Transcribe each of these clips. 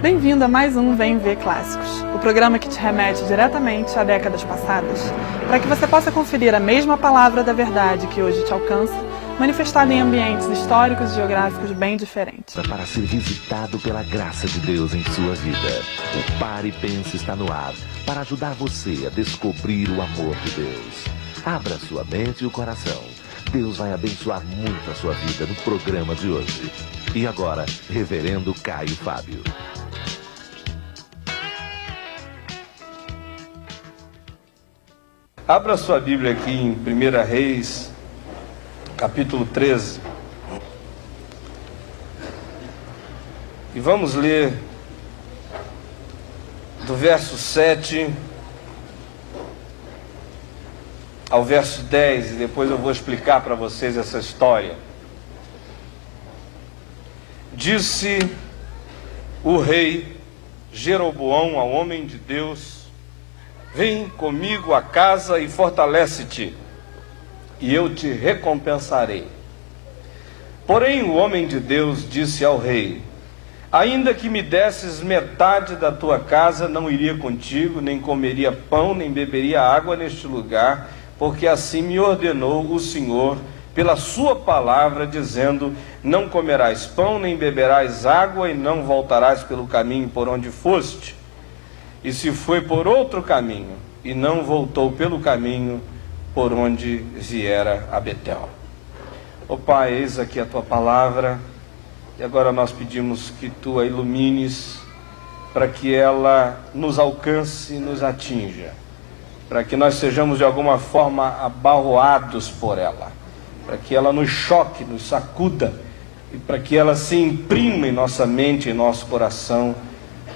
Bem-vindo a mais um Vem Ver Clássicos, o programa que te remete diretamente a décadas passadas, para que você possa conferir a mesma palavra da verdade que hoje te alcança, manifestada em ambientes históricos e geográficos bem diferentes. Para ser visitado pela graça de Deus em sua vida, o Pare e Pense está no ar para ajudar você a descobrir o amor de Deus. Abra sua mente e o coração. Deus vai abençoar muito a sua vida no programa de hoje. E agora, Reverendo Caio Fábio. Abra sua Bíblia aqui em 1 Reis, capítulo 13. E vamos ler do verso 7 ao verso 10, e depois eu vou explicar para vocês essa história. Disse o rei Jeroboão ao homem de Deus: vem comigo a casa e fortalece-te, e eu te recompensarei. Porém o homem de Deus disse ao rei: ainda que me desses metade da tua casa, não iria contigo, nem comeria pão, nem beberia água neste lugar, porque assim me ordenou o Senhor pela sua palavra, dizendo: não comerás pão, nem beberás água, e não voltarás pelo caminho por onde foste. E se foi por outro caminho, e não voltou pelo caminho por onde viera a Betel. Ó Pai, eis aqui a tua palavra, e agora nós pedimos que tu a ilumines, para que ela nos alcance e nos atinja, para que nós sejamos de alguma forma abalroados por ela, para que ela nos choque, nos sacuda, e para que ela se imprima em nossa mente, em nosso coração,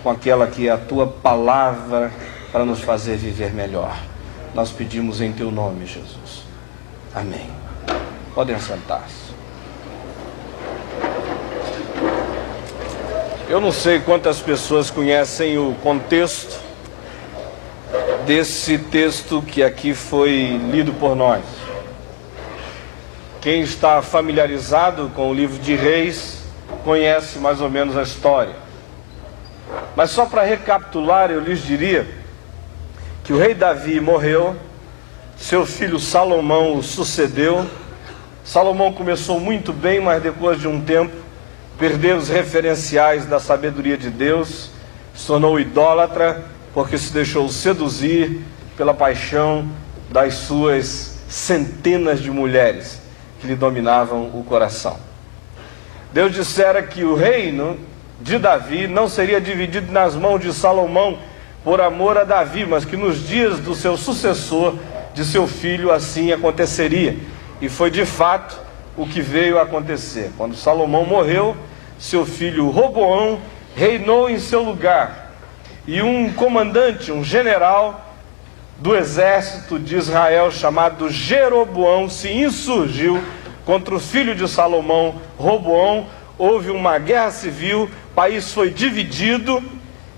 com aquela que é a tua palavra, para nos fazer viver melhor. Nós pedimos em teu nome, Jesus. Amém. Podem sentar-se. Eu não sei quantas pessoas conhecem o contexto desse texto que aqui foi lido por nós. Quem está familiarizado com o livro de Reis conhece mais ou menos a história. Mas só para recapitular, eu lhes diria que o rei Davi morreu, seu filho Salomão o sucedeu. Salomão começou muito bem, mas depois de um tempo perdeu os referenciais da sabedoria de Deus, se tornou idólatra, porque se deixou seduzir pela paixão das suas centenas de mulheres que lhe dominavam o coração. Deus dissera que o reino de Davi não seria dividido nas mãos de Salomão por amor a Davi, mas que nos dias do seu sucessor, de seu filho, assim aconteceria. E foi de fato o que veio a acontecer. Quando Salomão morreu, seu filho Roboão reinou em seu lugar, e um comandante, um general do exército de Israel, chamado Jeroboão, se insurgiu contra o filho de Salomão, Roboão. Houve uma guerra civil, o país foi dividido,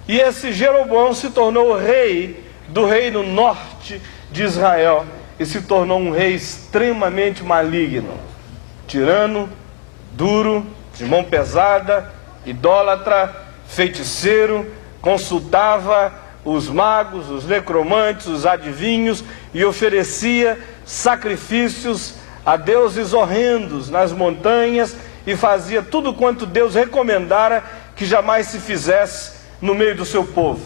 e esse Jeroboão se tornou rei do reino norte de Israel, e se tornou um rei extremamente maligno, tirano, duro, de mão pesada, idólatra, feiticeiro, consultava os magos, os necromantes, os adivinhos, e oferecia sacrifícios a deuses horrendos nas montanhas, e fazia tudo quanto Deus recomendara que jamais se fizesse no meio do seu povo.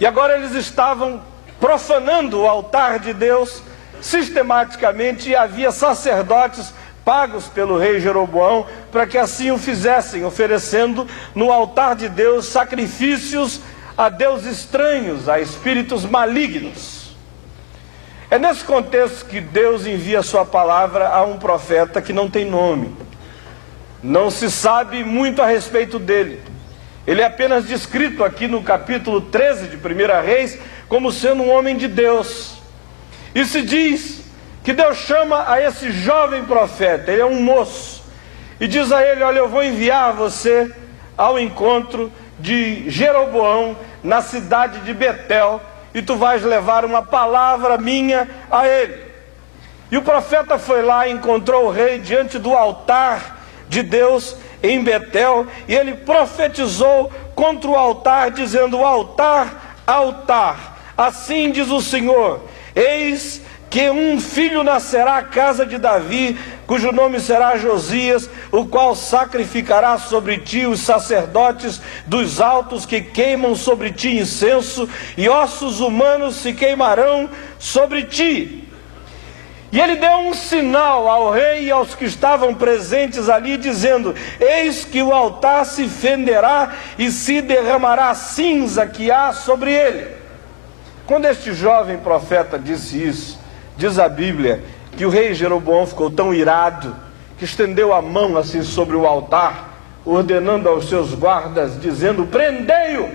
E agora eles estavam profanando o altar de Deus sistematicamente, e havia sacerdotes pagos pelo rei Jeroboão para que assim o fizessem, oferecendo no altar de Deus sacrifícios a deuses estranhos, a espíritos malignos. É nesse contexto que Deus envia a sua palavra a um profeta que não tem nome. Não se sabe muito a respeito dele. Ele é apenas descrito aqui no capítulo 13 de 1 Reis como sendo um homem de Deus. E se diz que Deus chama a esse jovem profeta, ele é um moço, e diz a ele: olha, eu vou enviar você ao encontro de Jeroboão na cidade de Betel, e tu vais levar uma palavra minha a ele. E o profeta foi lá e encontrou o rei diante do altar de Deus em Betel, e ele profetizou contra o altar, dizendo: altar, altar, assim diz o Senhor, eis que um filho nascerá à casa de Davi, cujo nome será Josias, o qual sacrificará sobre ti os sacerdotes dos altos que queimam sobre ti incenso, e ossos humanos se queimarão sobre ti. E ele deu um sinal ao rei e aos que estavam presentes ali, dizendo: eis que o altar se fenderá e se derramará cinza que há sobre ele. Quando este jovem profeta disse isso, diz a Bíblia que o rei Jeroboão ficou tão irado que estendeu a mão assim sobre o altar, ordenando aos seus guardas, dizendo: prendei-o.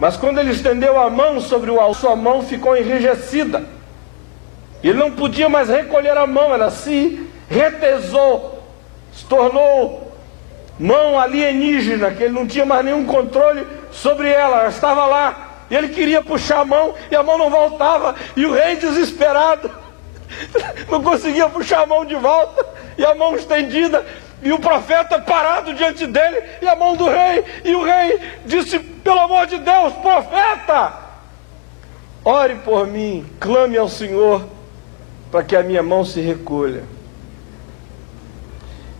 Mas quando ele estendeu a mão sobre o altar, sua mão ficou enrijecida. Ele não podia mais recolher a mão, ela se retesou, se tornou mão alienígena, que ele não tinha mais nenhum controle sobre ela, ela estava lá. E ele queria puxar a mão e a mão não voltava, e o rei desesperado não conseguia puxar a mão de volta, e a mão estendida, e o profeta parado diante dele, e a mão do rei, e o rei disse: pelo amor de Deus, profeta, ore por mim, clame ao Senhor para que a minha mão se recolha.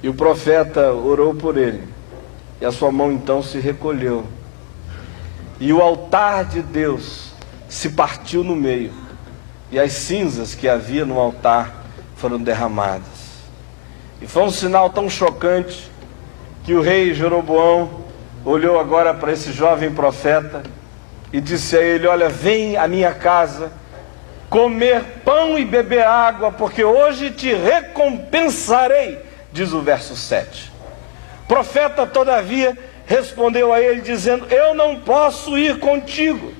E o profeta orou por ele, e a sua mão então se recolheu, e o altar de Deus se partiu no meio, e as cinzas que havia no altar foram derramadas. E foi um sinal tão chocante que o rei Jeroboão olhou agora para esse jovem profeta e disse a ele: olha, vem à minha casa comer pão e beber água, porque hoje te recompensarei, diz o verso 7. O profeta, todavia, respondeu a ele dizendo: eu não posso ir contigo,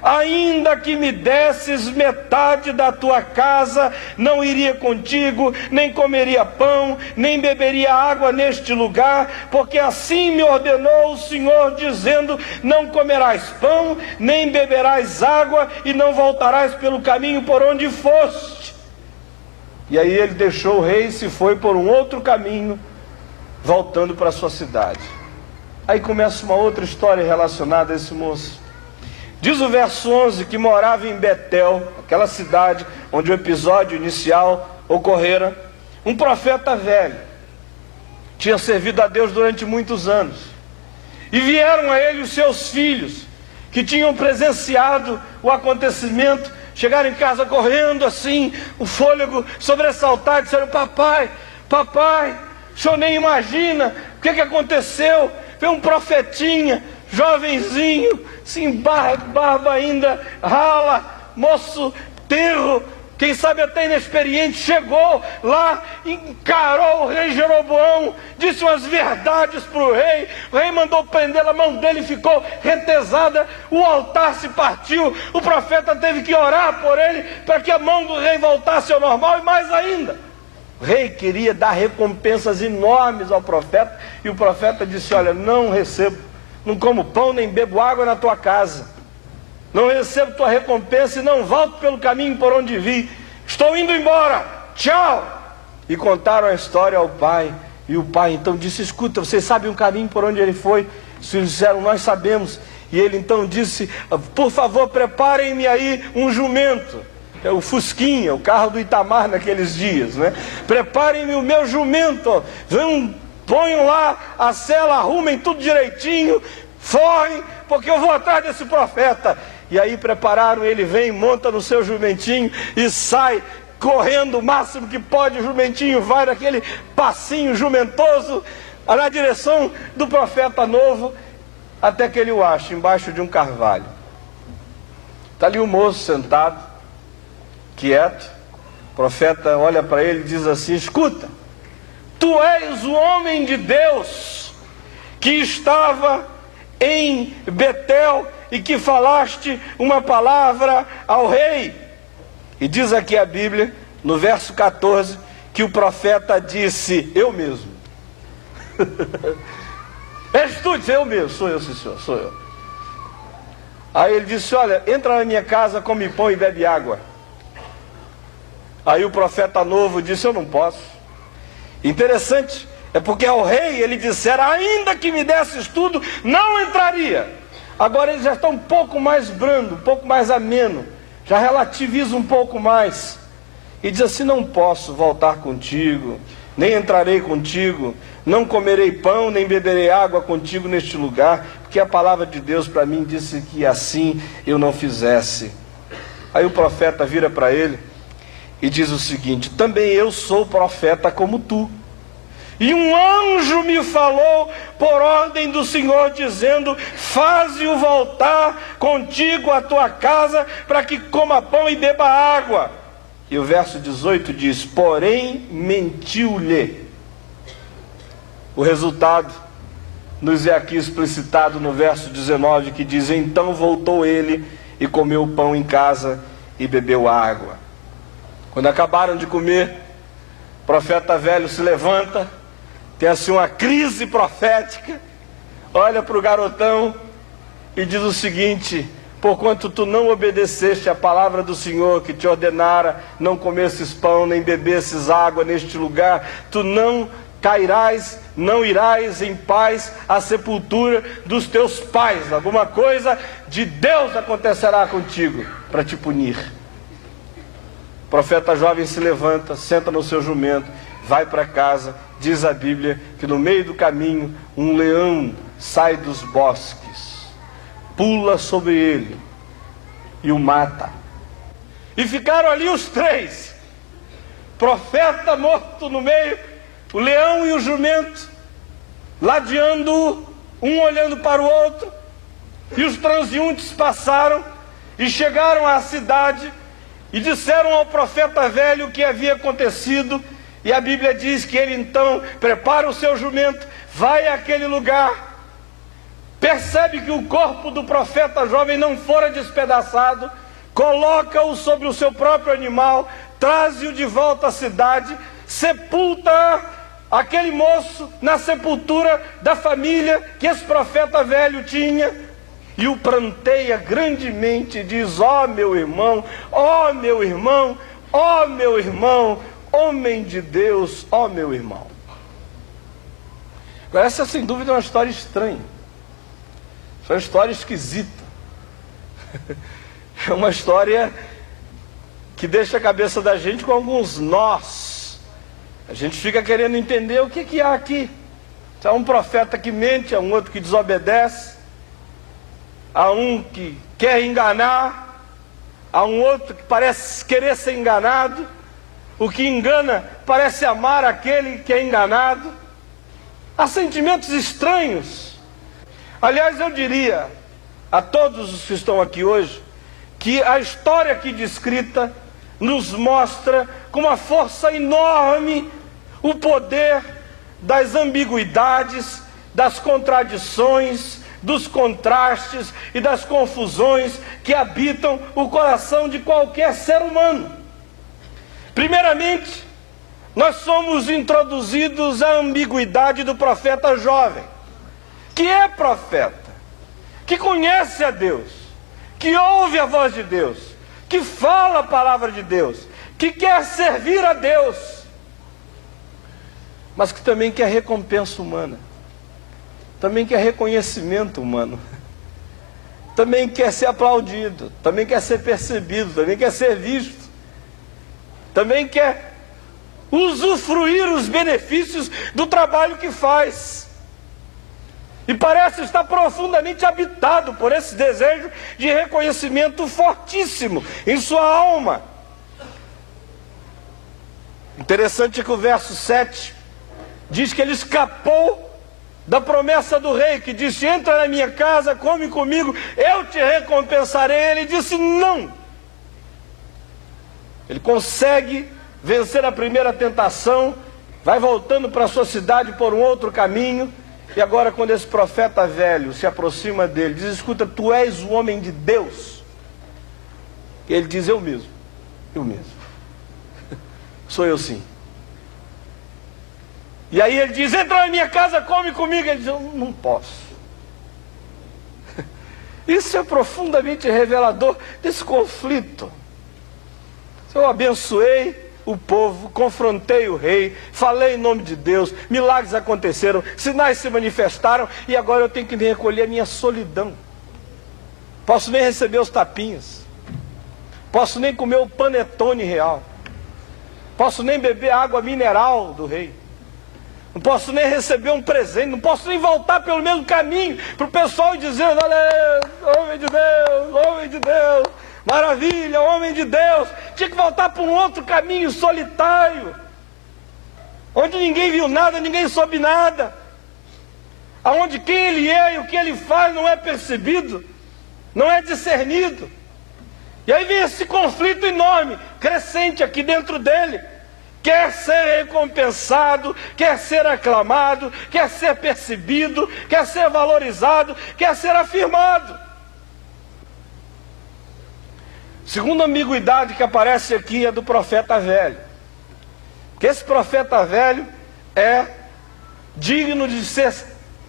ainda que me desses metade da tua casa, não iria contigo, nem comeria pão, nem beberia água neste lugar, porque assim me ordenou o Senhor, dizendo: não comerás pão, nem beberás água, e não voltarás pelo caminho por onde foste. E aí ele deixou o rei e se foi por um outro caminho, voltando para a sua cidade. Aí começa uma outra história relacionada a esse moço. Diz o verso 11 que morava em Betel, aquela cidade onde o episódio inicial ocorrera, um profeta velho. Tinha servido a Deus durante muitos anos. E vieram a ele os seus filhos, que tinham presenciado o acontecimento, chegaram em casa correndo assim, o fôlego sobressaltado, disseram: papai, papai, o senhor nem imagina o que aconteceu. Veio um profetinha, jovenzinho, sem barba ainda rala, moço tenro, quem sabe até inexperiente, chegou lá, encarou o rei Jeroboão, disse umas verdades para o rei mandou prender, a mão dele ficou retesada, o altar se partiu, o profeta teve que orar por ele, para que a mão do rei voltasse ao normal, e mais ainda, o rei queria dar recompensas enormes ao profeta, e o profeta disse: olha, não recebo, não como pão nem bebo água na tua casa, não recebo tua recompensa e não volto pelo caminho por onde vi, estou indo embora, tchau. E contaram a história ao pai, e o pai então disse: escuta, vocês sabem o caminho por onde ele foi? Os filhos disseram: nós sabemos. E ele então disse: por favor, preparem-me aí um jumento. É o Fusquinha, o carro do Itamar naqueles dias, né? Preparem-me o meu jumento, ponham lá a sela, arrumem tudo direitinho, forrem, porque eu vou atrás desse profeta. E aí prepararam, ele vem, monta no seu jumentinho e sai correndo o máximo que pode. O jumentinho vai naquele passinho jumentoso na direção do profeta novo, até que ele o acha embaixo de um carvalho. Está ali o moço sentado, quieto. O profeta olha para ele e diz assim: escuta, tu és o homem de Deus que estava em Betel e que falaste uma palavra ao rei. E diz aqui a Bíblia, no verso 14, que o profeta disse: eu mesmo. És tu? Disse: eu mesmo, sou eu, sim senhor, sou eu. Aí ele disse, olha, entra na minha casa, come pão e bebe água. Aí o profeta novo disse, eu não posso. Interessante, é porque ao rei ele dissera, ainda que me desses tudo, não entraria. Agora ele já está um pouco mais brando, um pouco mais ameno, já relativiza um pouco mais. E diz assim, não posso voltar contigo, nem entrarei contigo, não comerei pão, nem beberei água contigo neste lugar, porque a palavra de Deus para mim disse que assim eu não fizesse. Aí o profeta vira para ele e diz o seguinte, também eu sou profeta como tu. E um anjo me falou por ordem do Senhor, dizendo, faze-o voltar contigo à tua casa, para que coma pão e beba água. E o verso 18 diz, porém mentiu-lhe. O resultado nos é aqui explicitado no verso 19, que diz, então voltou ele e comeu pão em casa e bebeu água. Quando acabaram de comer, o profeta velho se levanta, tem assim uma crise profética, olha para o garotão e diz o seguinte, porquanto tu não obedeceste a palavra do Senhor que te ordenara, não comesses pão, nem bebesses água neste lugar, tu não cairás, não irás em paz à sepultura dos teus pais. Alguma coisa de Deus acontecerá contigo para te punir. O profeta jovem se levanta, senta no seu jumento, vai para casa. Diz a Bíblia que no meio do caminho um leão sai dos bosques, pula sobre ele e o mata. E ficaram ali os três, profeta morto no meio, o leão e o jumento, ladeando um olhando para o outro. E os transeuntes passaram e chegaram à cidade e disseram ao profeta velho o que havia acontecido. E a Bíblia diz que ele então prepara o seu jumento, vai àquele lugar, percebe que o corpo do profeta jovem não fora despedaçado, coloca-o sobre o seu próprio animal, traz-o de volta à cidade, sepulta aquele moço na sepultura da família que esse profeta velho tinha, e o pranteia grandemente e diz, ó meu irmão, ó meu irmão, ó meu irmão, homem de Deus, ó meu irmão. Agora, essa sem dúvida é uma história estranha, é uma história esquisita, é uma história que deixa a cabeça da gente com alguns nós. A gente fica querendo entender o que há aqui. Há um profeta que mente, há um outro que desobedece, há um que quer enganar, há um outro que parece querer ser enganado. O que engana parece amar aquele que é enganado. Há sentimentos estranhos. Aliás, eu diria a todos os que estão aqui hoje, que a história aqui descrita nos mostra com uma força enorme o poder das ambiguidades, das contradições, dos contrastes e das confusões que habitam o coração de qualquer ser humano. Primeiramente, nós somos introduzidos à ambiguidade do profeta jovem, que é profeta, que conhece a Deus, que ouve a voz de Deus, que fala a palavra de Deus, que quer servir a Deus, mas que também quer recompensa humana, também quer reconhecimento humano, também quer ser aplaudido, também quer ser percebido, também quer ser visto, também quer usufruir os benefícios do trabalho que faz. E parece estar profundamente habitado por esse desejo de reconhecimento fortíssimo em sua alma. Interessante que o verso 7 diz que ele escapou da promessa do rei, que disse, entra na minha casa, come comigo, eu te recompensarei. Ele disse, não. Ele consegue vencer a primeira tentação, vai voltando para a sua cidade por um outro caminho, e agora quando esse profeta velho se aproxima dele, diz, escuta, tu és o homem de Deus. E ele diz, eu mesmo, sou eu sim. E aí ele diz, entra na minha casa, come comigo. Ele diz, eu não posso. Isso é profundamente revelador desse conflito. Eu abençoei o povo, confrontei o rei, falei em nome de Deus, milagres aconteceram, sinais se manifestaram, e agora eu tenho que recolher a minha solidão. Posso nem receber os tapinhas, posso nem comer o panetone real, posso nem beber água mineral do rei, não posso nem receber um presente, não posso nem voltar pelo mesmo caminho para o pessoal dizendo: olha, homem de Deus, maravilha, homem de Deus. Tinha que voltar para um outro caminho solitário, onde ninguém viu nada, ninguém soube nada, aonde quem ele é e o que ele faz não é percebido, não é discernido. E aí vem esse conflito enorme, crescente aqui dentro dele. Quer ser recompensado, quer ser aclamado, quer ser percebido, quer ser valorizado, quer ser afirmado. Segunda ambiguidade que aparece aqui é do profeta velho. Que esse profeta velho é digno de ser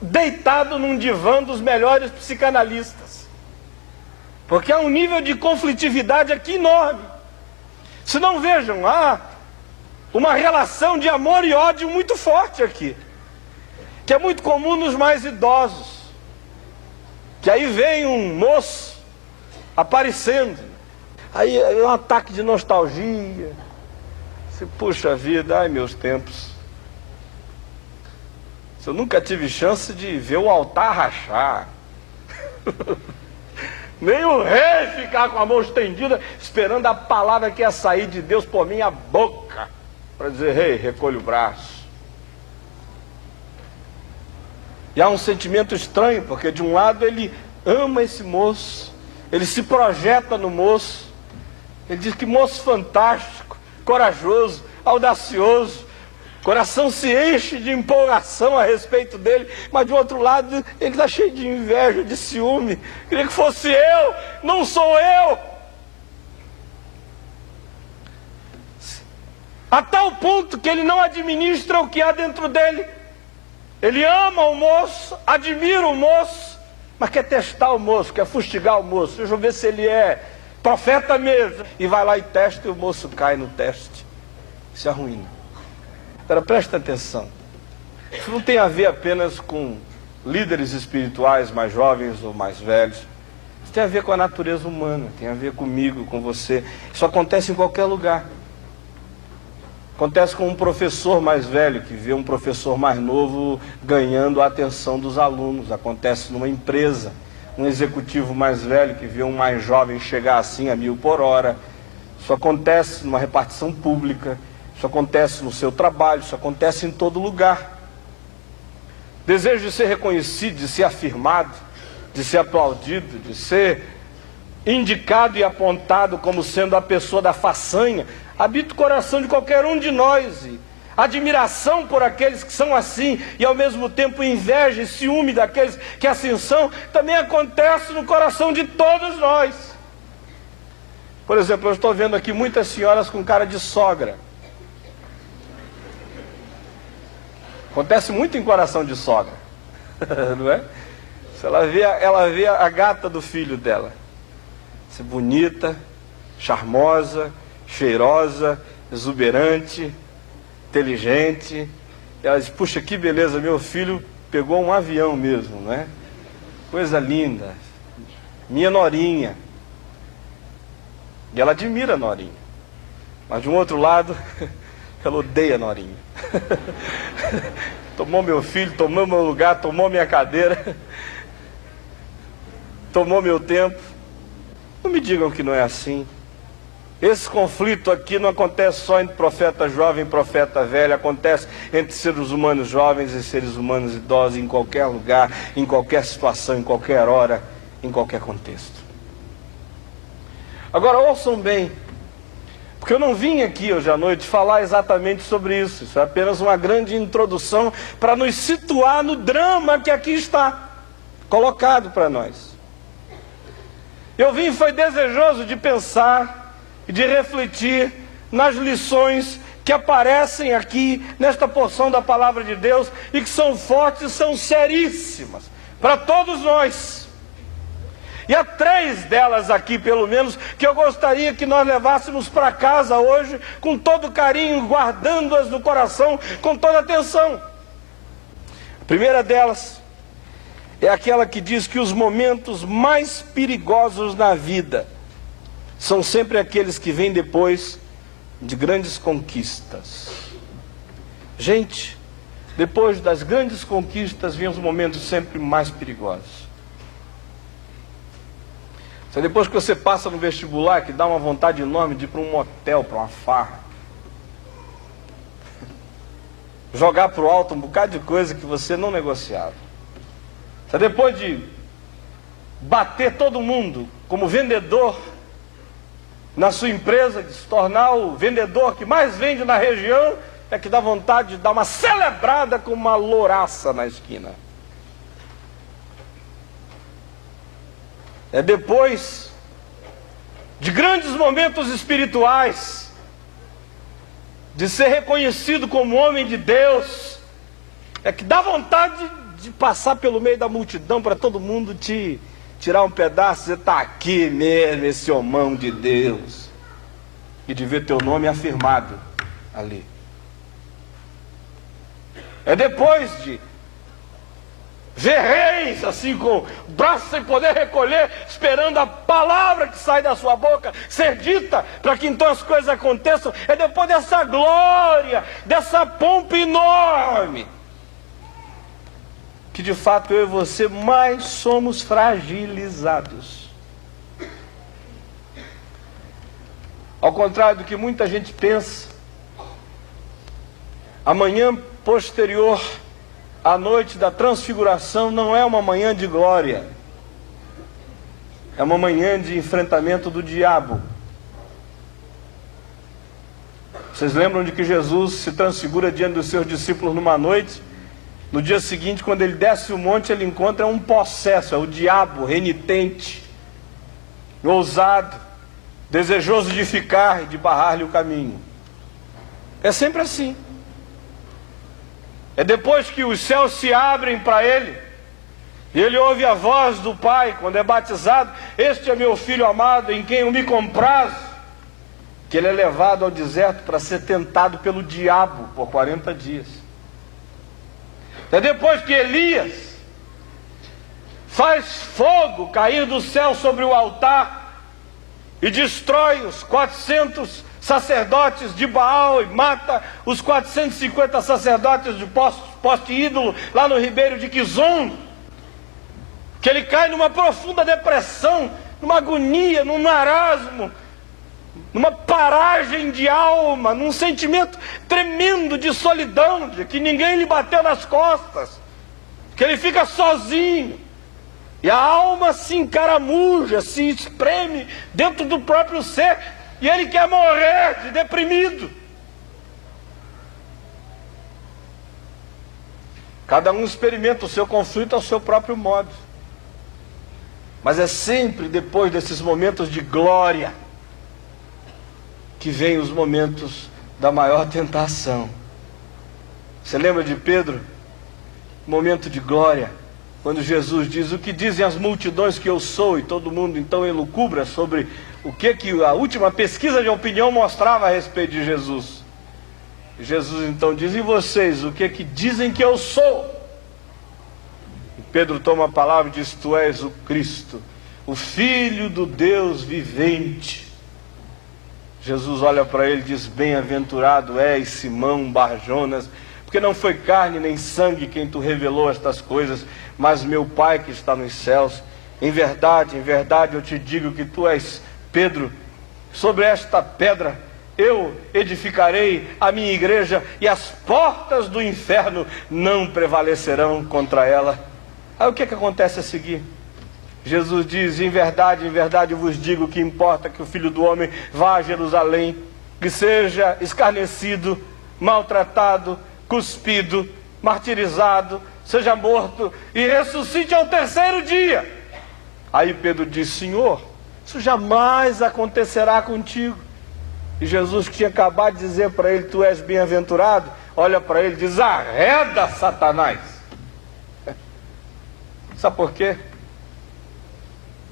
deitado num divã dos melhores psicanalistas. Porque há um nível de conflitividade aqui enorme. Se não vejam, há uma relação de amor e ódio muito forte aqui, que é muito comum nos mais idosos. Que aí vem um moço aparecendo, aí é um ataque de nostalgia. Você, puxa vida, ai meus tempos. Eu nunca tive chance de ver o altar rachar. Nem o rei ficar com a mão estendida, esperando a palavra que ia sair de Deus por minha boca, para dizer: rei, recolhe o braço. E há um sentimento estranho, porque de um lado ele ama esse moço, ele se projeta no moço, ele diz que moço fantástico, corajoso, audacioso, coração se enche de empolgação a respeito dele, mas de outro lado ele está cheio de inveja, de ciúme. Queria que fosse eu, não sou eu. A tal ponto que ele não administra o que há dentro dele. Ele ama o moço, admira o moço, mas quer testar o moço, quer fustigar o moço. Deixa eu ver se ele é profeta mesmo. E vai lá e testa, e o moço cai no teste, se arruína. Agora presta atenção, isso não tem a ver apenas com líderes espirituais mais jovens ou mais velhos. Isso tem a ver com a natureza humana, tem a ver comigo, com você. Isso acontece em qualquer lugar. Acontece com um professor mais velho que vê um professor mais novo ganhando a atenção dos alunos. Acontece numa empresa, um executivo mais velho que vê um mais jovem chegar assim a 1000 por hora. Isso acontece numa repartição pública, isso acontece no seu trabalho, isso acontece em todo lugar. Desejo de ser reconhecido, de ser afirmado, de ser aplaudido, de ser indicado e apontado como sendo a pessoa da façanha, habita o coração de qualquer um de nós. E admiração por aqueles que são assim, e ao mesmo tempo inveja e ciúme daqueles que assim são, também acontece no coração de todos nós. Por exemplo, eu estou vendo aqui muitas senhoras com cara de sogra. Acontece muito em coração de sogra, não é? Se ela vê a gata do filho dela, ser bonita, charmosa, cheirosa, exuberante, inteligente. Ela diz: puxa, que beleza, meu filho pegou um avião mesmo, não é? Coisa linda, minha norinha. E ela admira a norinha, mas de um outro lado, ela odeia a norinha. Tomou meu filho, tomou meu lugar, tomou minha cadeira, tomou meu tempo. Não me digam que não é assim. Esse conflito aqui não acontece só entre profeta jovem e profeta velho, acontece entre seres humanos jovens e seres humanos idosos, em qualquer lugar, em qualquer situação, em qualquer hora, em qualquer contexto. Agora ouçam bem, porque eu não vim aqui hoje à noite falar exatamente sobre isso. Isso é apenas uma grande introdução para nos situar no drama que aqui está colocado para nós. Eu vim, foi desejoso de pensar e de refletir nas lições que aparecem aqui nesta porção da palavra de Deus e que são fortes e são seríssimas para todos nós. E há 3 delas aqui, pelo menos, que eu gostaria que nós levássemos para casa hoje, com todo carinho, guardando-as no coração, com toda atenção. A primeira delas é aquela que diz que os momentos mais perigosos na vida são sempre aqueles que vêm depois de grandes conquistas. Gente, depois das grandes conquistas vêm os momentos sempre mais perigosos. Se depois que você passa no vestibular, que dá uma vontade enorme de ir para um motel, para uma farra, jogar para o alto um bocado de coisa que você não negociava. Se depois de bater todo mundo como vendedor na sua empresa, de se tornar o vendedor que mais vende na região, é que dá vontade de dar uma celebrada com uma louraça na esquina. É depois de grandes momentos espirituais, de ser reconhecido como homem de Deus, é que dá vontade de passar pelo meio da multidão para todo mundo te tirar um pedaço e dizer, está aqui mesmo esse homão de Deus, e de ver teu nome afirmado ali. É depois de ver reis assim com braços sem poder recolher, esperando a palavra que sai da sua boca ser dita, para que então as coisas aconteçam. É depois dessa glória, dessa pompa enorme, que de fato eu e você mais somos fragilizados. Ao contrário do que muita gente pensa, a manhã posterior à noite da transfiguração não é uma manhã de glória, é uma manhã de enfrentamento do diabo. Vocês lembram de que Jesus se transfigura diante dos seus discípulos numa noite? No dia seguinte, quando ele desce o monte, ele encontra um possesso, é o diabo renitente, ousado, desejoso de ficar e de barrar-lhe o caminho. É sempre assim. É depois que os céus se abrem para ele, e ele ouve a voz do Pai, quando é batizado, este é meu filho amado, em quem eu me comprazo, que ele é levado ao deserto para ser tentado pelo diabo por 40 dias. É depois que Elias faz fogo cair do céu sobre o altar e destrói os 400 sacerdotes de Baal e mata os 450 sacerdotes de poste ídolo lá no ribeiro de Quizon, que ele cai numa profunda depressão, numa agonia, num marasmo, numa paragem de alma, num sentimento tremendo de solidão, de que ninguém lhe bateu nas costas, que ele fica sozinho, e a alma se encaramuja, se espreme dentro do próprio ser, e ele quer morrer de deprimido. Cada um experimenta o seu conflito ao seu próprio modo, mas é sempre depois desses momentos de glória que vem os momentos da maior tentação. Você lembra de Pedro? Momento de glória, quando Jesus diz, o que dizem as multidões que eu sou? E todo mundo então elucubra sobre o que a última pesquisa de opinião mostrava a respeito de Jesus. E Jesus então diz, e vocês, o que dizem que eu sou? E Pedro toma a palavra e diz, tu és o Cristo, o Filho do Deus vivente. Jesus olha para ele e diz, bem-aventurado és Simão Barjonas, porque não foi carne nem sangue quem tu revelou estas coisas, mas meu Pai que está nos céus. Em verdade eu te digo que tu és Pedro, sobre esta pedra eu edificarei a minha igreja, e as portas do inferno não prevalecerão contra ela. Aí o que acontece a seguir? Jesus diz, em verdade eu vos digo que importa que o Filho do Homem vá a Jerusalém, que seja escarnecido, maltratado, cuspido, martirizado, seja morto e ressuscite ao terceiro dia. Aí Pedro diz, Senhor, isso jamais acontecerá contigo. E Jesus, que tinha acabado de dizer para ele, tu és bem-aventurado, olha para ele e diz, arreda, Satanás. Sabe por quê?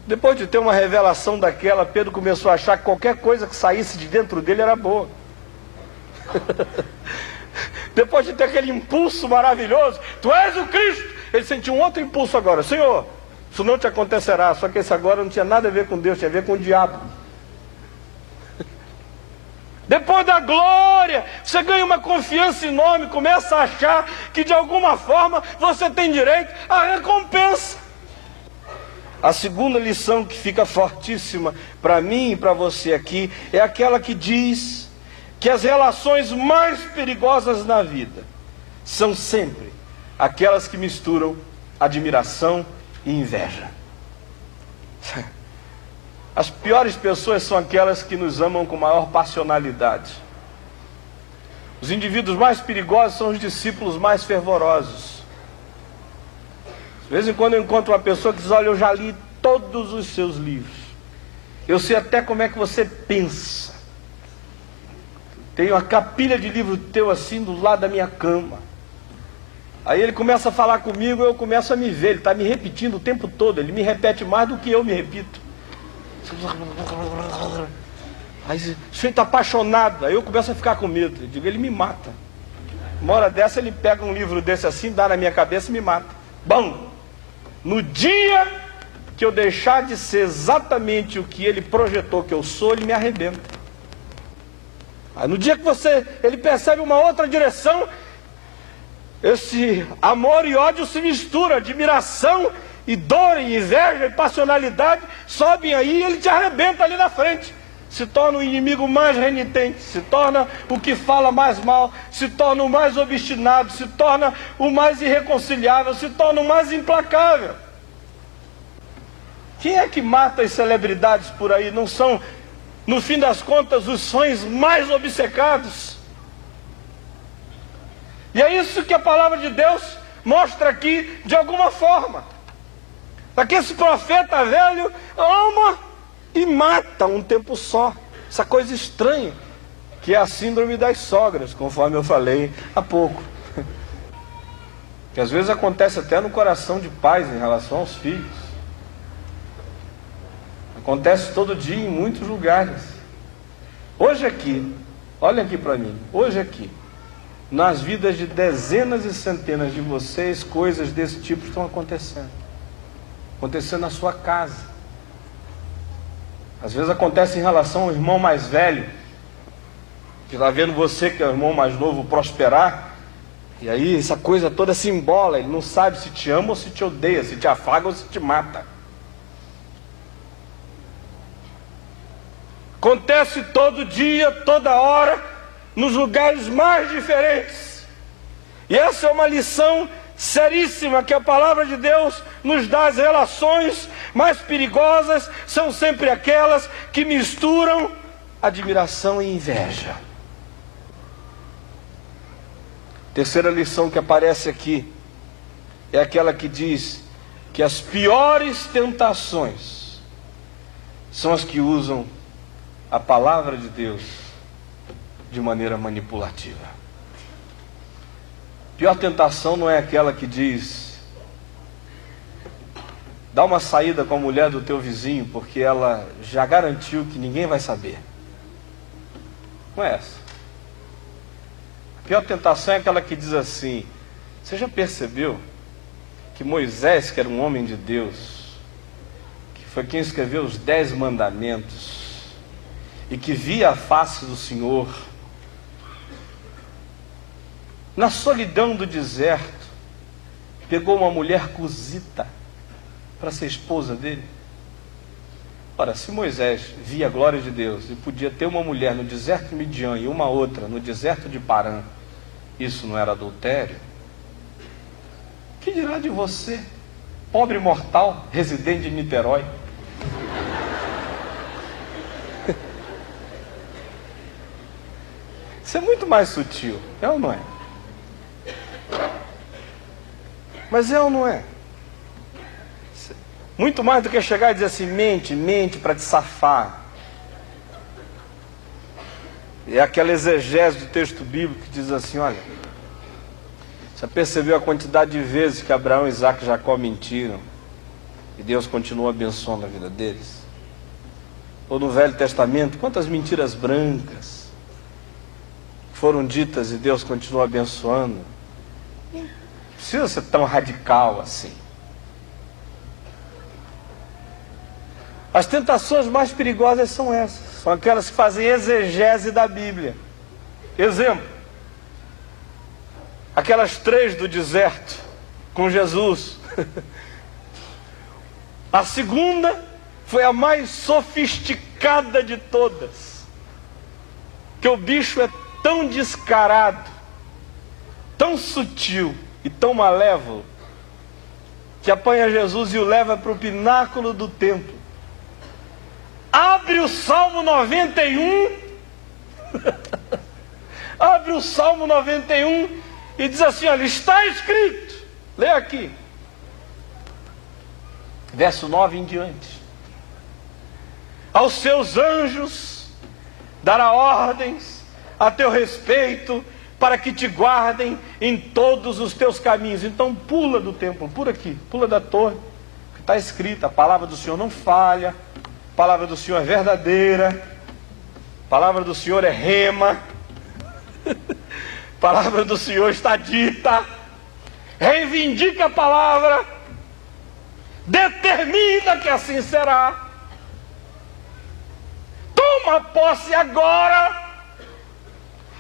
Depois de ter uma revelação daquela, Pedro começou a achar que qualquer coisa que saísse de dentro dele era boa. Depois de ter aquele impulso maravilhoso, tu és o Cristo, ele sentiu um outro impulso agora. Senhor, isso não te acontecerá. Só que esse agora não tinha nada a ver com Deus, tinha a ver com o diabo. Depois da glória, você ganha uma confiança enorme, começa a achar que de alguma forma você tem direito à recompensa. A segunda lição que fica fortíssima para mim e para você aqui é aquela que diz que as relações mais perigosas na vida são sempre aquelas que misturam admiração e inveja. As piores pessoas são aquelas que nos amam com maior passionalidade. Os indivíduos mais perigosos são os discípulos mais fervorosos. De vez em quando eu encontro uma pessoa que diz: olha, eu já li todos os seus livros, eu sei até como é que você pensa, tenho uma capilha de livro teu assim do lado da minha cama. Aí ele começa a falar comigo, eu começo a me ver, ele está me repetindo o tempo todo, ele me repete mais do que eu me repito. Aí o sujeito está apaixonado, aí eu começo a ficar com medo, eu digo, ele me mata. Uma hora dessa ele pega um livro desse assim, dá na minha cabeça e me mata. Bom, no dia que eu deixar de ser exatamente o que ele projetou que eu sou, ele me arrebenta. Aí no dia que ele percebe uma outra direção, esse amor e ódio se misturam, admiração e dor, e inveja e passionalidade sobem aí e ele te arrebenta ali na frente. Se torna o inimigo mais renitente, se torna o que fala mais mal, se torna o mais obstinado, se torna o mais irreconciliável, se torna o mais implacável. Quem é que mata as celebridades por aí? Não são, no fim das contas, os fãs mais obcecados? E é isso que a palavra de Deus mostra aqui de alguma forma. Que esse profeta velho ama e mata um tempo só. Essa coisa estranha, que é a síndrome das sogras, conforme eu falei há pouco. Que às vezes acontece até no coração de pais em relação aos filhos. Acontece todo dia em muitos lugares. Hoje aqui, olha aqui para mim, hoje aqui, nas vidas de dezenas e centenas de vocês, coisas desse tipo estão acontecendo. Acontecendo na sua casa. Às vezes acontece em relação ao irmão mais velho, que está vendo você, que é o irmão mais novo, prosperar, e aí essa coisa toda se embola, ele não sabe se te ama ou se te odeia, se te afaga ou se te mata. Acontece todo dia, toda hora, nos lugares mais diferentes. E essa é uma lição seríssima que a palavra de Deus nos dá. As relações mais perigosas são sempre aquelas que misturam admiração e inveja. Terceira lição que aparece aqui é aquela que diz que as piores tentações são as que usam a palavra de Deus de maneira manipulativa. A pior tentação não é aquela que diz: dá uma saída com a mulher do teu vizinho, porque ela já garantiu que ninguém vai saber. Não é essa. A pior tentação é aquela que diz assim: você já percebeu que Moisés, que era um homem de Deus, que foi quem escreveu os 10 mandamentos, e que via a face do Senhor, na solidão do deserto, pegou uma mulher cusita para ser esposa dele? Ora, se Moisés via a glória de Deus e podia ter uma mulher no deserto de Midian e uma outra no deserto de Parã, isso não era adultério? Que dirá de você, pobre mortal, residente de Niterói? Isso é muito mais sutil, é ou não é? Mas é ou não é? Muito mais do que chegar e dizer assim: mente, mente para te safar. É aquela exegese do texto bíblico que diz assim: olha, você percebeu a quantidade de vezes que Abraão, Isaac e Jacó mentiram? e Deus continua abençoando a vida deles. Ou no Velho Testamento, quantas mentiras brancas foram ditas e Deus continua abençoando. Não precisa ser tão radical assim. As tentações mais perigosas são essas. São aquelas que fazem exegese da Bíblia. Exemplo. Aquelas 3 do deserto com Jesus. A segunda foi a mais sofisticada de todas. Que o bicho é tão descarado, tão sutil e tão malévolo, que apanha Jesus e o leva para o pináculo do templo. Abre o Salmo 91, abre o Salmo 91 e diz assim, olha, está escrito, lê aqui, verso 9 em diante, aos seus anjos dará ordens a teu respeito, para que te guardem em todos os teus caminhos. Então pula do templo, por aqui, pula da torre, que está escrito, a palavra do Senhor não falha, a palavra do Senhor é verdadeira, a palavra do Senhor é rema, a palavra do Senhor está dita, reivindica a palavra, determina que assim será, toma posse agora,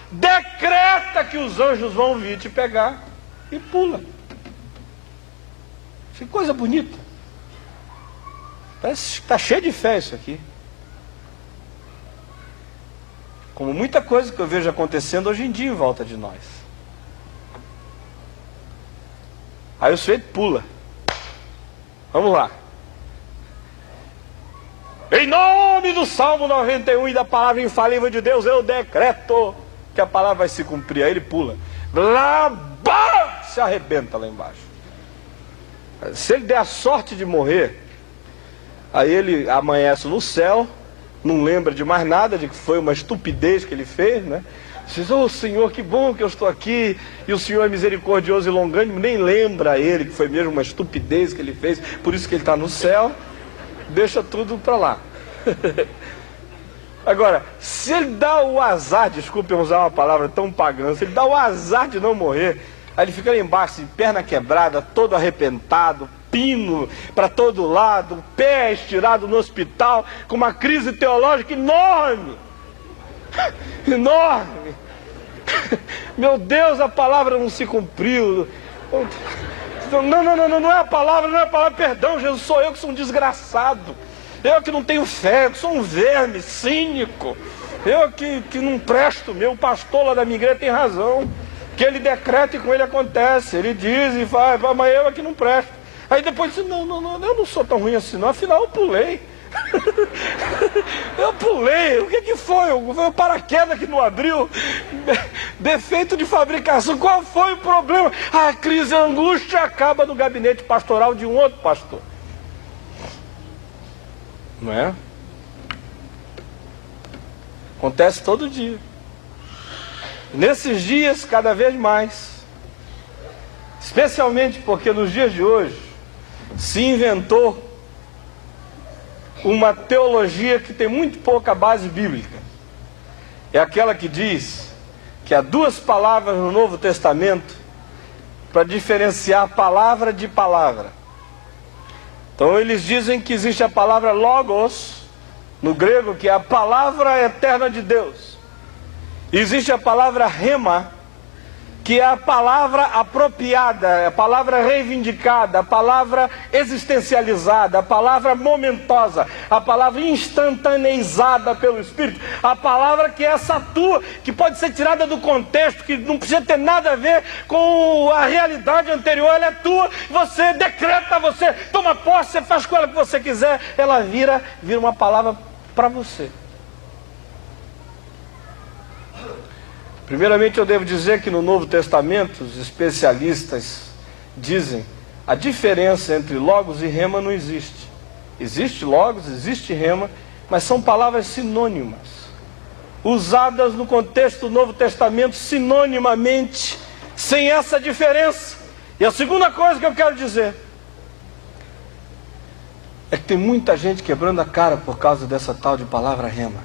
decreta que os anjos vão vir te pegar e pula. Que coisa bonita. Parece que está cheio de fé isso aqui. Como muita coisa que eu vejo acontecendo hoje em dia em volta de nós. Aí o sujeito pula. Vamos lá. Em nome do Salmo 91 e da palavra infalível de Deus, eu decreto que a palavra vai se cumprir. Aí ele pula. Lá, se arrebenta lá embaixo. Se ele der a sorte de morrer, aí ele amanhece no céu, não lembra de mais nada, de que foi uma estupidez que ele fez, né? Diz, oh Senhor, que bom que eu estou aqui, e o Senhor é misericordioso e longânimo, nem lembra ele que foi mesmo uma estupidez que ele fez, por isso que ele está no céu, deixa tudo para lá. Agora, se ele dá o azar, desculpe eu usar uma palavra tão pagã, se ele dá o azar de não morrer, aí ele fica lá embaixo, de perna quebrada, todo arrepentado, pino para todo lado, pé estirado no hospital, com uma crise teológica enorme. Enorme. Meu Deus, a palavra não se cumpriu. Não é a palavra, não é a palavra, perdão, Jesus, sou eu que sou um desgraçado. Eu que não tenho fé, que sou um verme cínico. Eu que não presto. Meu pastor lá da minha igreja tem razão. Que ele decreta e com ele acontece. Ele diz e faz, mas eu é que não presto. Aí depois diz, não, eu não sou tão ruim assim não. Afinal eu pulei. Eu pulei. O que foi? Foi o paraquedas que não abriu. Defeito de fabricação. Qual foi o problema? A crise, a angústia acaba no gabinete pastoral de um outro pastor. Não é? Acontece todo dia. Nesses dias, cada vez mais. Especialmente porque nos dias de hoje se inventou uma teologia que tem muito pouca base bíblica. É aquela que diz que há 2 palavras no Novo Testamento para diferenciar palavra de palavra. Então eles dizem que existe a palavra logos, no grego, que é a palavra eterna de Deus. E existe a palavra rema, que é a palavra apropriada, a palavra reivindicada, a palavra existencializada, a palavra momentosa, a palavra instantaneizada pelo Espírito, a palavra que é essa tua, que pode ser tirada do contexto, que não precisa ter nada a ver com a realidade anterior, ela é tua, você decreta, você toma posse, você faz com ela o que você quiser, ela vira uma palavra para você. Primeiramente eu devo dizer que no Novo Testamento os especialistas dizem a diferença entre logos e rema não existe. Existe logos, existe rema, mas são palavras sinônimas, usadas no contexto do Novo Testamento sinonimamente, sem essa diferença. E a segunda coisa que eu quero dizer, é que tem muita gente quebrando a cara por causa dessa tal de palavra rema.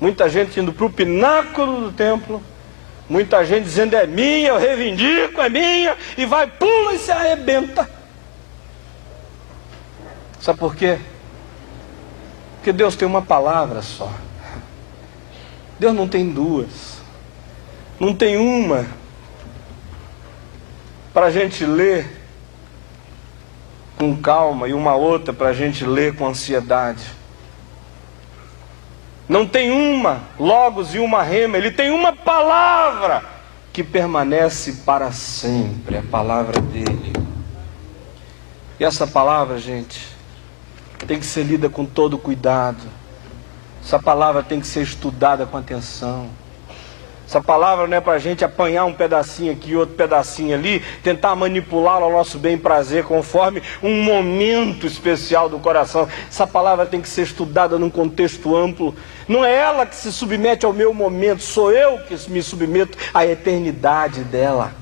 Muita gente indo para o pináculo do templo, muita gente dizendo é minha, eu reivindico, é minha, e vai, pula e se arrebenta. Sabe por quê? Porque Deus tem uma palavra só. Deus não tem duas. Não tem uma para a gente ler com calma e uma outra para a gente ler com ansiedade. Não tem uma logos e uma rema. Ele tem uma palavra que permanece para sempre, a palavra dele. E essa palavra, gente, tem que ser lida com todo cuidado. Essa palavra tem que ser estudada com atenção. Essa palavra não é para a gente apanhar um pedacinho aqui e outro pedacinho ali, tentar manipulá-la ao nosso bem e prazer, conforme um momento especial do coração. Essa palavra tem que ser estudada num contexto amplo. Não é ela que se submete ao meu momento, sou eu que me submeto à eternidade dela.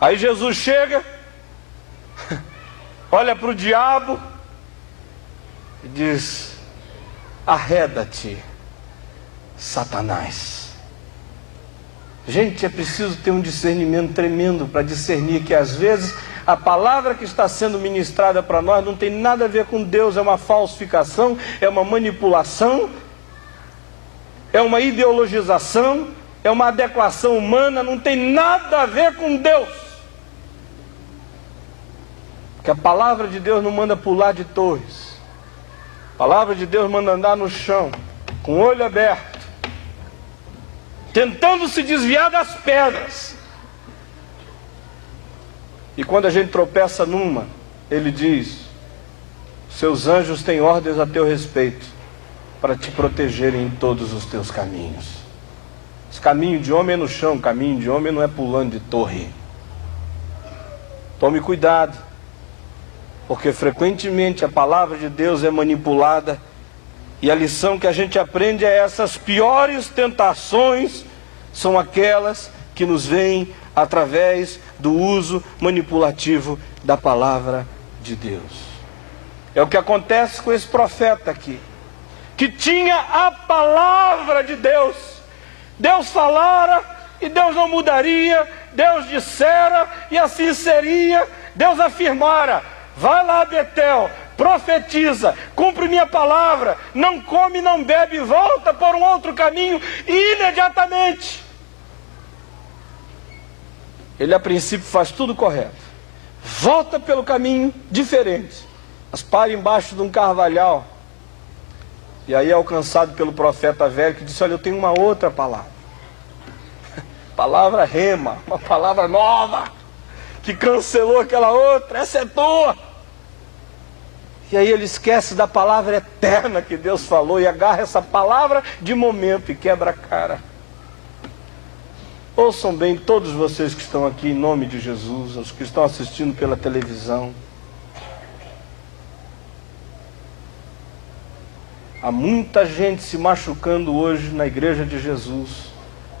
Aí Jesus chega, olha para o diabo e diz: arreda-te, Satanás. Gente, é preciso ter um discernimento tremendo para discernir que às vezes a palavra que está sendo ministrada para nós não tem nada a ver com Deus, é uma falsificação, é uma manipulação, é uma ideologização, é uma adequação humana, não tem nada a ver com Deus. Porque a palavra de Deus não manda pular de torres. A palavra de Deus manda andar no chão, com o olho aberto, tentando se desviar das pedras. E quando a gente tropeça numa, ele diz: seus anjos têm ordens a teu respeito, para te protegerem em todos os teus caminhos. Esse caminho de homem é no chão, caminho de homem não é pulando de torre. Tome cuidado, porque frequentemente a palavra de Deus é manipulada. E a lição que a gente aprende é essas piores tentações são aquelas que nos vêm através do uso manipulativo da palavra de Deus. É o que acontece com esse profeta aqui, que tinha a palavra de Deus. Deus falara e Deus não mudaria, Deus dissera e assim seria, Deus afirmara: vai lá, Betel, profetiza, cumpre minha palavra, não come, não bebe, volta por um outro caminho imediatamente. Ele a princípio faz tudo correto, volta pelo caminho diferente, mas para embaixo de um carvalhal, e aí é alcançado pelo profeta velho que disse: olha, eu tenho uma outra palavra, palavra rema, uma palavra nova, que cancelou aquela outra, essa é tua. E aí ele esquece da palavra eterna que Deus falou e agarra essa palavra de momento e quebra a cara. Ouçam bem todos vocês que estão aqui em nome de Jesus, os que estão assistindo pela televisão. Há muita gente se machucando hoje na igreja de Jesus,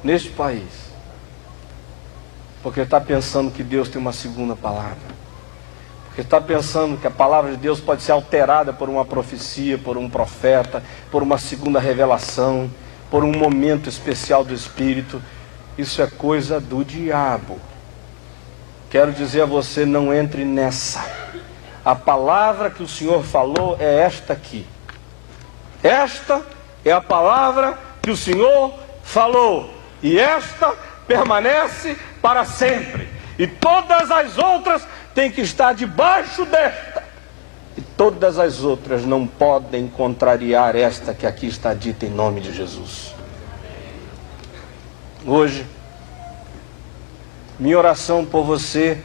neste país, porque está pensando que Deus tem uma segunda palavra. Porque está pensando que a palavra de Deus pode ser alterada por uma profecia, por um profeta, por uma segunda revelação, por um momento especial do Espírito. Isso é coisa do diabo. Quero dizer a você, não entre nessa. A palavra que o Senhor falou é esta aqui. Esta é a palavra que o Senhor falou. E esta permanece para sempre. E todas as outras têm que estar debaixo desta. E todas as outras não podem contrariar esta que aqui está dita em nome de Jesus. Hoje, minha oração por você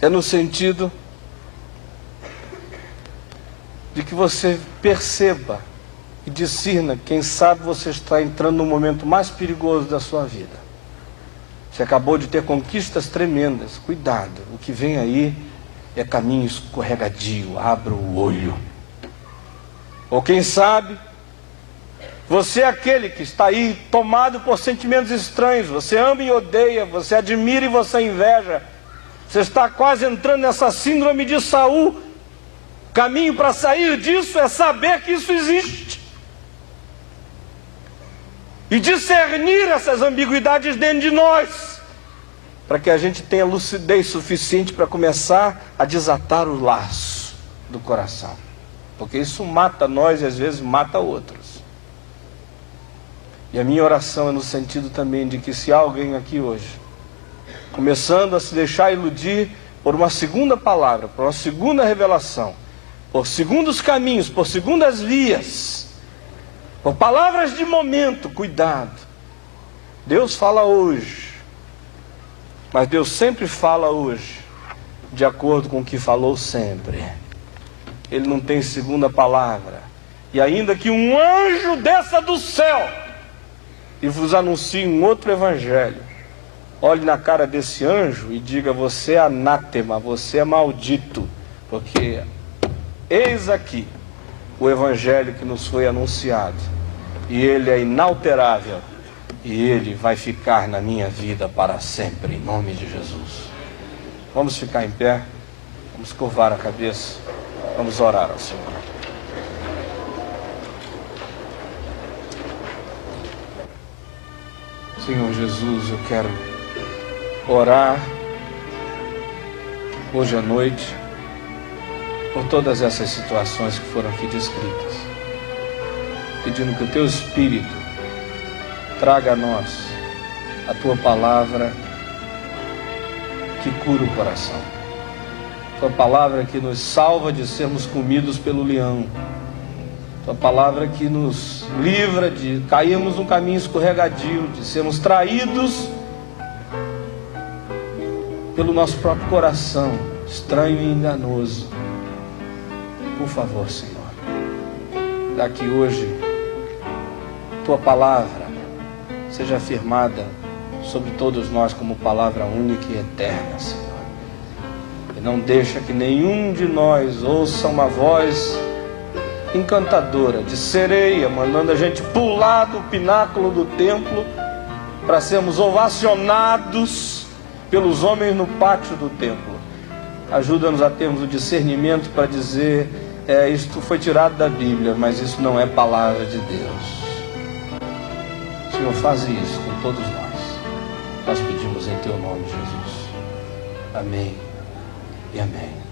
é no sentido de que você perceba e discirna, quem sabe você está entrando no momento mais perigoso da sua vida. Você acabou de ter conquistas tremendas. Cuidado, o que vem aí é caminho escorregadio, abra o olho. Ou quem sabe, você é aquele que está aí tomado por sentimentos estranhos. Você ama e odeia, você admira e você inveja. Você está quase entrando nessa síndrome de Saul. O caminho para sair disso é saber que isso existe. E discernir essas ambiguidades dentro de nós, para que a gente tenha lucidez suficiente para começar a desatar o laço do coração. Porque isso mata nós e às vezes mata outros. E a minha oração é no sentido também de que se alguém aqui hoje, começando a se deixar iludir por uma segunda palavra, por uma segunda revelação, por segundos caminhos, por segundas vias, por palavras de momento, cuidado. Deus fala hoje, mas Deus sempre fala hoje, de acordo com o que falou sempre. Ele não tem segunda palavra. E ainda que um anjo desça do céu e vos anuncie um outro evangelho, olhe na cara desse anjo e diga: você é anátema, você é maldito, porque eis aqui o evangelho que nos foi anunciado, e ele é inalterável, e ele vai ficar na minha vida para sempre, em nome de Jesus. Vamos ficar em pé, vamos curvar a cabeça, vamos orar ao Senhor. Senhor Jesus, eu quero orar hoje à noite por todas essas situações que foram aqui descritas, pedindo que o Teu Espírito traga a nós a Tua palavra que cura o coração, Tua palavra que nos salva de sermos comidos pelo leão, Tua palavra que nos livra de cairmos num caminho escorregadio, de sermos traídos pelo nosso próprio coração, estranho e enganoso. Por favor, Senhor, dá que hoje Tua palavra seja afirmada sobre todos nós como palavra única e eterna, Senhor. E não deixa que nenhum de nós ouça uma voz encantadora de sereia, mandando a gente pular do pináculo do templo para sermos ovacionados pelos homens no pátio do templo. Ajuda-nos a termos o discernimento para dizer: isto foi tirado da Bíblia, mas isso não é palavra de Deus. Senhor, faz isso com todos nós. Nós pedimos em Teu nome, Jesus. Amém e amém.